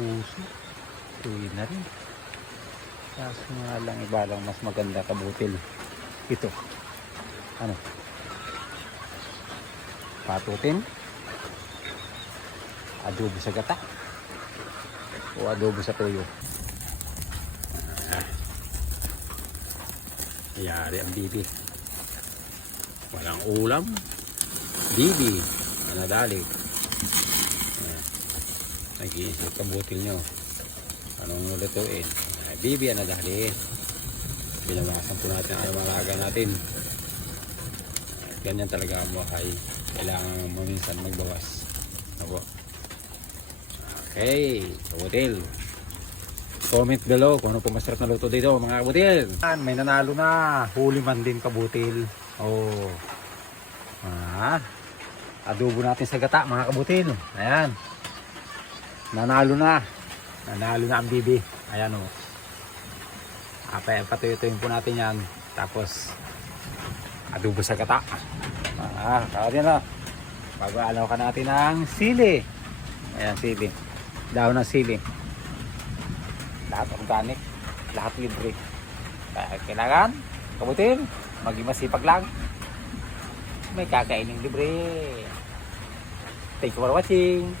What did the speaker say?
puso. Tuwi na rin. Kaso nga lang iba lang mas maganda kabutil. Ito. Ano? Patutin. Adobo sa gata. O adobo sa tuyo. Yari ang bibi. Walang ulam. Bibi. Anadali. Nag-iisip kabutil nyo. Anong lutuin? Bibi anadali. Binawasan po natin ang malaga natin. Ganyan talaga ang buhay. Kailangan maminsan magbawas. Ako. Okay. Kabutil. Comment below kung ano po masarap na luto dito mga kabutil. May nanalo na. Huli man din kabutil. Oh. Adobo natin sa gata mga kabutil. Ayan. Nanalo na. Nanalo na ang bibi. Ayan o. Patuyutuin po natin yan. Tapos adobo sa gata. Kaya na. Pag-aalaw ka natin ng sili. Ayan sili. Dahon ng sili. Lahat organic. Lahat libre. Kaya kailangan kabutil. Maging masipag lang. May kakainin libre. Thank you for watching.